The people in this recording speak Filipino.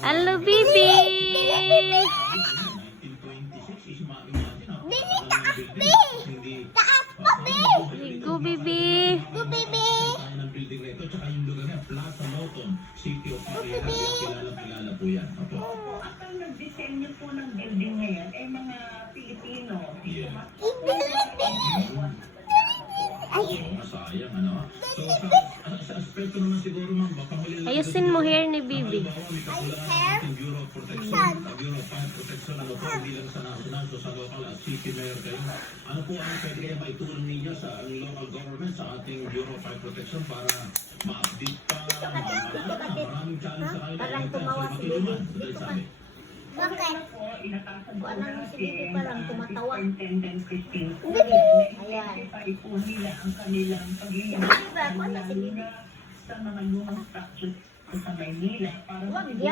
Hello, Bibi! Bibi, taas, Bi! Taas pa, Bi! Go, Bibi! Go, Bibi! Ang nagdisenyo po ng building ngayon ay mga Pilipino. Sayang, ano? So, sa aspeto naman siguro, ma'am, baka mali lang. Ayusin mo hair ni Bibi. Bureau of Protection, Bureau of Fire Protection, ano po, hindi lang sa national, so sa local at city mayor kayo. Ano po ang pwede kaya maitulong ninyo sa local government, sa ating Bureau of Fire Protection para ma-update pa, maraming challenge sa kanila. Parang tumawa si Bibi. Bakit? Po, inatasan po Wala na si Bibi parang tumatawa. Superintendent Christine Bibi! Ayan. na-identify po nila ang kanilang paglilingkod Diba? Wala si Bibi. sa mga lumang structures sa Maynila para Wag yan.